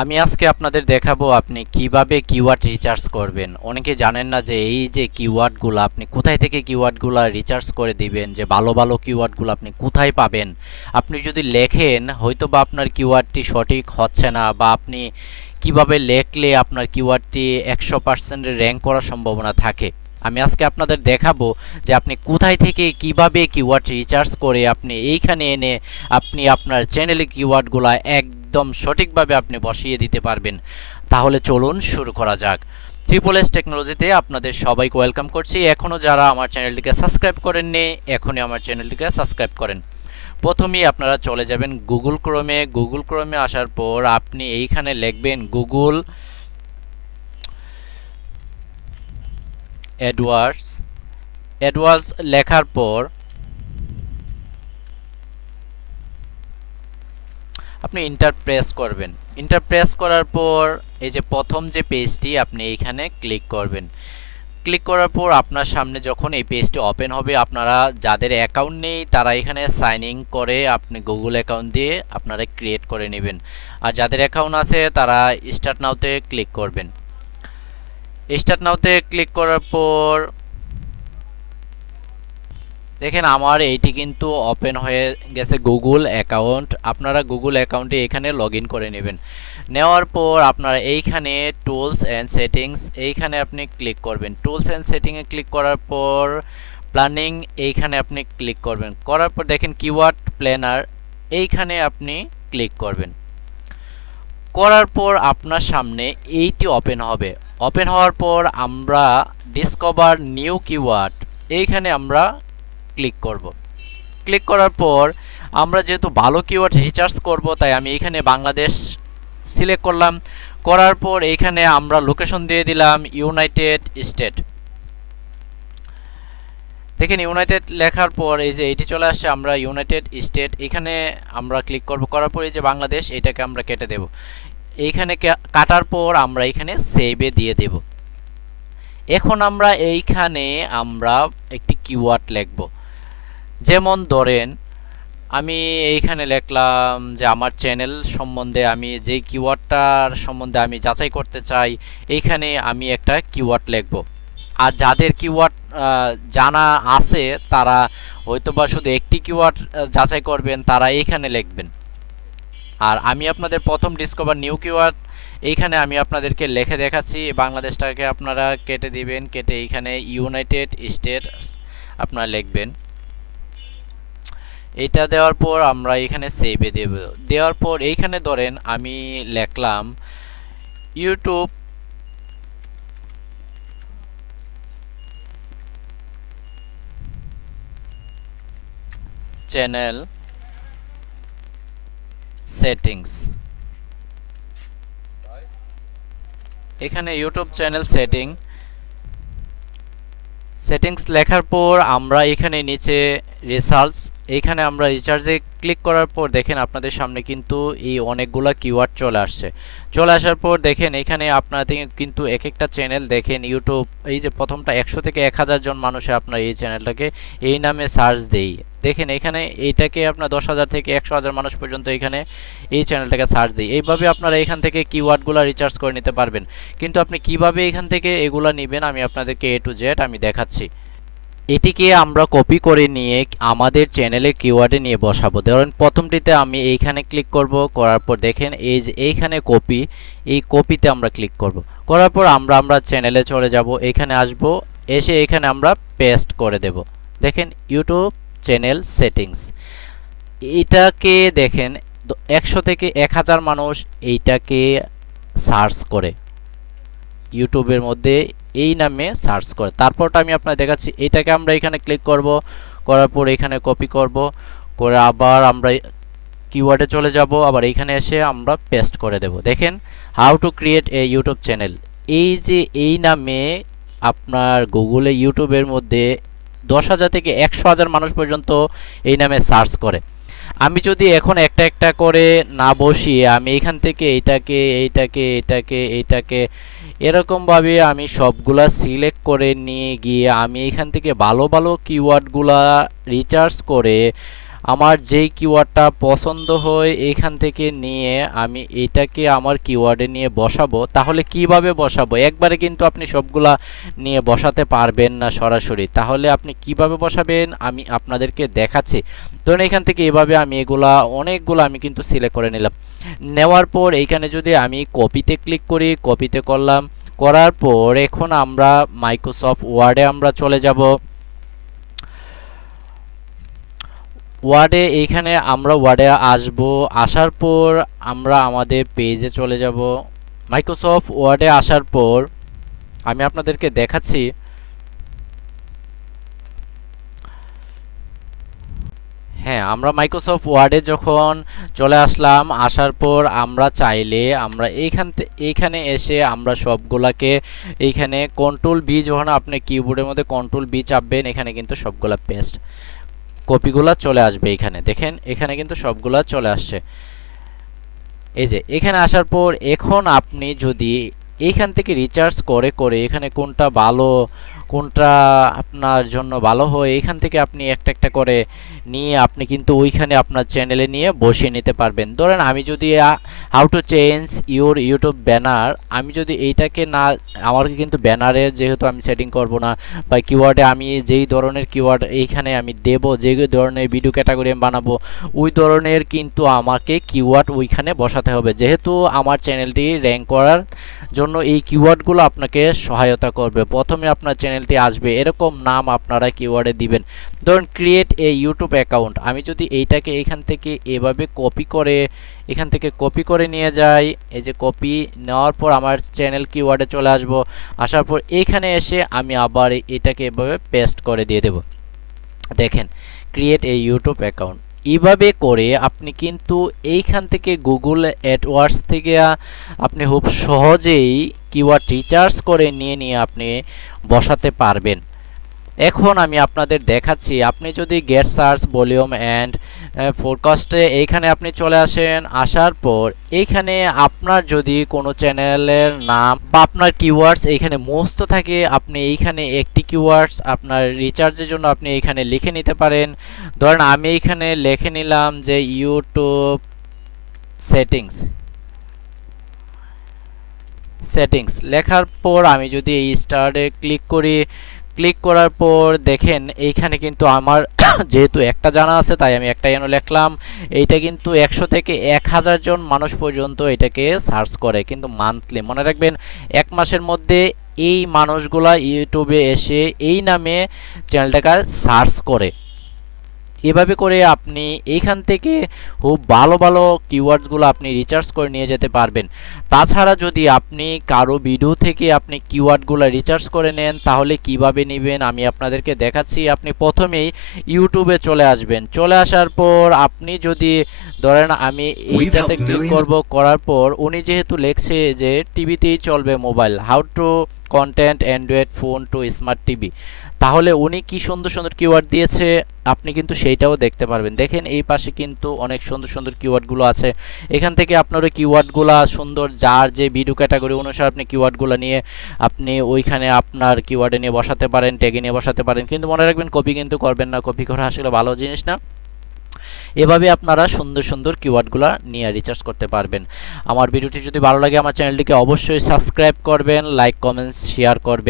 আমি আজকে আপনাদের দেখাবো আপনি কিভাবে কিওয়ার্ড রিচার্জ করবেন। অনেকে জানেন না যে এই যে কিওয়ার্ডগুলো আপনি কোথায় থেকে কিওয়ার্ডগুলো রিচার্জ করে দিবেন, যে ভালো ভালো কিওয়ার্ডগুলো আপনি কোথায় পাবেন। আপনি যদি লেখেন হয়তো বা আপনার কিওয়ার্ডটি সঠিক হচ্ছে না, বা আপনি কিভাবে লেখলে আপনার কিওয়ার্ডটি 100% র্যাঙ্ক করার সম্ভাবনা থাকে। আমি আজকে আপনাদের দেখাবো যে আপনি কোথায় থেকে কিভাবে কিওয়ার্ড রিচার্জ করে আপনি এইখানে এনে আপনি আপনার চ্যানেলে কিওয়ার্ডগুলো একদম সঠিকভাবে আপনি বসিয়ে দিতে পারবেন। তাহলে চলুন শুরু করা যাক। ট্রিপল এস টেকনোলজিতে আপনাদের সবাইকে ওয়েলকাম করছি। এখনও যারা আমার চ্যানেলটিকে সাবস্ক্রাইব করেননি, এখনই আমার চ্যানেলটিকে সাবস্ক্রাইব করেন। প্রথমেই আপনারা চলে যাবেন গুগল ক্রোমে আসার পর আপনি এইখানে লিখবেন গুগল অ্যাডওয়ার্ডস লেখার পর আপনি ইন্টার প্রেস করবেন। ইন্টার প্রেস করার পর এই যে প্রথম যে পেজটি আপনি এইখানে ক্লিক করবেন। ক্লিক করার পর আপনার সামনে যখন এই পেজটি ওপেন হবে, আপনারা যাদের অ্যাকাউন্ট নেই তারা এখানে সাইন ইন করে আপনি গুগল অ্যাকাউন্ট দিয়ে আপনারা ক্রিয়েট করে নেবেন। আর যাদের অ্যাকাউন্ট আছে তারা স্টার্ট নাওতে ক্লিক করবেন। স্টার্ট নাওতে ক্লিক করার পর দেখেন আমার এইটি কিন্তু ওপেন হয়ে গেছে গুগল অ্যাকাউন্ট। আপনারা গুগল অ্যাকাউন্টে এখানে লগ ইন করে নেবেন। নেওয়ার পর আপনারা এইখানে টুলস অ্যান্ড সেটিংস এইখানে আপনি ক্লিক করবেন। টুলস অ্যান্ড সেটিংয়ে ক্লিক করার পর প্ল্যানিং এইখানে আপনি ক্লিক করবেন। করার পর দেখেন কিওয়ার্ড প্ল্যানার এইখানে আপনি ক্লিক করবেন। করার পর আপনার সামনে এইটি ওপেন হবে। ওপেন হওয়ার পর আমরা ডিসকভার নিউ কিওয়ার্ড এইখানে আমরা ক্লিক করব। ক্লিক করার পর আমরা যেহেতু ভালো কিওয়ার্ড রিচার্জ করব তাই আমি এখানে বাংলাদেশ সিলেক্ট করলাম। করার পর এইখানে আমরা লোকেশন দিয়ে দিলাম ইউনাইটেড স্টেট। দেখেন ইউনাইটেড লেখার পর এই যে এটি চলে আসছে, আমরা ইউনাইটেড স্টেট এখানে আমরা ক্লিক করব। করার পর এই যে বাংলাদেশ এটাকে আমরা কেটে দেব। এইখানে কাটার পর আমরা এখানে সেভে দিয়ে দেব। এখন আমরা এইখানে আমরা একটি কিওয়ার্ড লিখব। যেমন ধরেন আমি এইখানে লিখলাম যে আমার চ্যানেল সম্বন্ধে আমি যে কিওয়ার্ডটার সম্বন্ধে আমি যাচাই করতে চাই, এইখানে আমি একটা কিওয়ার্ড লিখব। আর যাদের কিওয়ার্ড জানা আছে তারা হয়তোবা শুধু একটি কিওয়ার্ড যাচাই করবেন, তারা এইখানে লিখবেন। আর আমি আপনাদের প্রথম ডিসকভার নিউ কিওয়ার্ড এইখানে আমি আপনাদেরকে লিখে দেখাচ্ছি। বাংলাদেশটাকে আপনারা কেটে দিবেন, কেটে এইখানে ইউনাইটেড স্টেটস আপনারা লিখবেন। এটা দেওয়ার পর আমরা এখানে সেভে দেব। দেওয়ার পর এইখানে ধরেন আমি লিখলাম ইউটিউব চ্যানেল সেটিংস। এখানে ইউটিউব চ্যানেল সেটিংস লেখার পর আমরা এখানে নিচে রেজাল্টস এইখানে আমরা রিচার্জে ক্লিক করার পর দেখেন আপনাদের সামনে কিন্তু এই অনেকগুলা কিওয়ার্ড চলে আসছে। চলে আসার পর দেখেন এখানে আপনাদের কিন্তু এক একটা চ্যানেল দেখেন ইউটিউব এই যে প্রথমটা 100 থেকে 1000 জন মানুষে আপনার এই চ্যানেলটাকে এই নামে সার্চ দেই। দেখেন এখানে এইটাকে আপনার 10,000 থেকে 100,000 মানুষ পর্যন্ত এখানে এই চ্যানেলটাকে সার্চ দিই। এইভাবে আপনারা এখান থেকে কিওয়ার্ডগুলো রিচার্জ করে নিতে পারবেন। কিন্তু আপনি কিভাবে এখান থেকে এগুলা নেবেন আমি আপনাদেরকে A to Z আমি দেখাচ্ছি। এটিকে আমরা কপি করে নিয়ে আমাদের চ্যানেলে কিওয়ার্ডে নিয়ে বসাবো। ধরুন প্রথমটিতে আমি এইখানে ক্লিক করব। করার পর দেখেন এই যে এইখানে কপি, এই কপিতে আমরা ক্লিক করব। করার পর আমরা চ্যানেলে চলে যাব। এখানে আসব, এসে এখানে আমরা পেস্ট করে দেব। দেখেন ইউটিউব চ্যানেল সেটিংস এইটাকে দেখেন 100 থেকে 1000 মানুষ এইটাকে সার্চ করে ইউটিউবের মধ্যে এই নামে সার্চ করে। তারপরটা আমি আপনাদের দেখাচ্ছি। এটাকে আমরা এখানে ক্লিক করব। করার পর এখানে কপি করব, করে আবার আমরা কিওয়ার্ডে চলে যাব। আবার এখানে এসে আমরা পেস্ট করে দেব। দেখেন how to create a YouTube channel. এই যে এই নামে আপনার গুগলে ইউটিউবের মধ্যে 10,000 থেকে 100,000 মানুষ পর্যন্ত এই নামে সার্চ করে। আমি যদি এখন একটা একটা করে না বসিয়ে আমি এখান থেকে এইটাকে এরকমভাবে আমি সবগুলা সিলেক্ট করে নিয়ে গিয়ে আমি এখান থেকে ভালো ভালো কিওয়ার্ডগুলা রিচার্জ করে আমার যেই কিওয়ার্ডটা পছন্দ হয় এইখান থেকে নিয়ে আমি এটাকে আমার কিওয়ার্ডে নিয়ে বসাবো। তাহলে কিভাবে বসাবো? একবারে কিন্তু আপনি সবগুলা নিয়ে বসাতে পারবেন না সরাসরি। তাহলে আপনি কিভাবে বসাবেন আমি আপনাদেরকে দেখাচ্ছি। ধরুন এখান থেকে এভাবে আমি এগুলা অনেকগুলো আমি কিন্তু সিলেক্ট করে নিলাম। নেওয়ার পর এইখানে যদি আমি কপিতে ক্লিক করি, কপিতে করলাম, করার পর এখন আমরা মাইক্রোসফট ওয়ার্ডে আমরা চলে যাব। ওয়ার্ডে এইখানে আমরা ওয়ার্ডে আসব, আসার পর আমরা আমাদের পেজে চলে যাব। মাইক্রোসফট ওয়ার্ডে আসার পর আমি আপনাদেরকে দেখাচ্ছি। হ্যাঁ, আমরা মাইক্রোসফট ওয়ার্ডে যখন চলে আসলাম, আসার পর আমরা চাইলে আমরা এইখানে এসে আমরা সবগুলাকে এইখানে কন্ট্রোল বি, যখন আপনি কিবোর্ডের মধ্যে কন্ট্রোল বি চাপবেন এখানে কিন্তু সবগুলা পেস্ট কপিগুলা চলে আসবে। এইখানে দেখেন, এখানে কিন্তু সবগুলা চলে আসছে। এই যে এখানে আসার পর এখন আপনি যদি এইখান থেকে রিচার্জ করে করে এখানে কোনটা ভালো, কোনটা আপনার জন্য ভালো হয় এখান থেকে আপনি একটা একটা করে নিয়ে আপনি কিন্তু ওইখানে আপনার চ্যানেলে নিয়ে বসিয়ে নিতে পারবেন। ধরেন আমি যদি how to change your YouTube banner, আমি যদি এইটাকে না, আমার কিন্তু ব্যানারের যেহেতু আমি সেটিং করব না, বা কিওয়ার্ডে আমি যেই ধরনের কিওয়ার্ড এইখানে আমি দেব, যে ধরনের ভিডিও ক্যাটাগরি আমি বানাবো ওই ধরনের কিন্তু আমাকে কিওয়ার্ড ওইখানে বসাতে হবে, যেহেতু আমার চ্যানেলটি র্যাঙ্ক করার জন্য এই কিওয়ার্ডগুলো আপনাকে সহায়তা করবে। প্রথমে আপনার চ্যানেলটি আসবে এরকম নাম আপনারা কিওয়ার্ডে দিবেন। ধরুন ক্রিয়েট এ ইউটিউব অ্যাকাউন্ট, আমি যদি এইটাকে এখান থেকে এভাবে কপি করে এখান থেকে কপি করে নিয়ে যাই, এই যে কপি নেওয়ার পর আমার চ্যানেল কিওয়ার্ডে চলে আসব। আসার পর এইখানে এসে আমি আবার এটাকে এভাবে পেস্ট করে দিয়ে দেব। দেখেন ক্রিয়েট এ ইউটিউব অ্যাকাউন্ট। এইভাবে করে আপনি কিন্তু এইখান থেকে গুগল অ্যাডওয়ার্ডস থেকে আপনি খুব সহজেই কিওয়ার্ড রিচার্জ করে নিয়ে নিয়ে আপনি বসাতে পারবেন। এখন আমি আপনাদের দেখাচ্ছি, আপনি যদি গেট সার্চ ভলিউম অ্যান্ড ফোরকাস্টে এইখানে আপনি চলে আসেন, আসার পর এইখানে আপনার যদি কোনো চ্যানেলের নাম বা আপনার কিওয়ার্ডস এইখানে মস্ত থাকে, আপনি এইখানে একটি কিওয়ার্ডস আপনার রিচার্জের জন্য আপনি এইখানে লিখে নিতে পারেন। ধরেন আমি এইখানে লিখে নিলাম যে ইউটিউব সেটিংস। লেখার পর আমি যদি এই স্টার্টে ক্লিক করি, ক্লিক করার পর দেখেন এইখানে কিন্তু আমার যেহেতু একটা জানা আছে তাই আমি একটাই যেন লিখলাম। এইটা কিন্তু 100 থেকে 1000 জন মানুষ পর্যন্ত এটাকে সার্চ করে, কিন্তু মান্থলি মনে রাখবেন 1 মাসের মধ্যে এই মানুষগুলা ইউটিউবে এসে এই নামে চ্যানেলটাকে সার্চ করে। এভাবে করে আপনি এইখান থেকে খুব ভালো ভালো কিওয়ার্ডসগুলো আপনি রিচার্জ করে নিয়ে যেতে পারবেন। তাছাড়া যদি আপনি কারো ভিডিও থেকে আপনি কিওয়ার্ডগুলো রিচার্জ করে নেন তাহলে কিভাবে নেবেন আমি আপনাদেরকে দেখাচ্ছি। আপনি প্রথমেই ইউটিউবে চলে আসবেন, চলে আসার পর আপনি যদি ধরেন আমি এইটাতে ক্লিক করব, করার পর উনি যেহেতু লেখছে যে টিভিতেই চলবে mobile, how to connect android phone to smart TV, তাহলে উনি কি সুন্দর সুন্দর কিওয়ার্ড দিয়েছে আপনি কিন্তু সেইটাও দেখতে পারবেন। দেখেন এই পাশে কিন্তু অনেক সুন্দর সুন্দর কিওয়ার্ডগুলো আছে, এখান থেকে আপনার ওই কিওয়ার্ডগুলো সুন্দর যার যে ভিডিও ক্যাটাগরি অনুসারে আপনি কিওয়ার্ডগুলো নিয়ে আপনি ওইখানে আপনার কিওয়ার্ডে নিয়ে বসাতে পারেন, ট্যাগে নিয়ে বসাতে পারেন, কিন্তু মনে রাখবেন কপি কিন্তু করবেন না, কপি করা আসলে ভালো জিনিস না। এভাবে আপনারা সুন্দর সুন্দর কিওয়ার্ডগুলো নিয়ে রিচার্জ করতে পারবেন। আমার ভিডিওটি যদি ভালো লাগে আমার চ্যানেলটিকে অবশ্যই সাবস্ক্রাইব করবেন, লাইক কমেন্টস শেয়ার করবেন।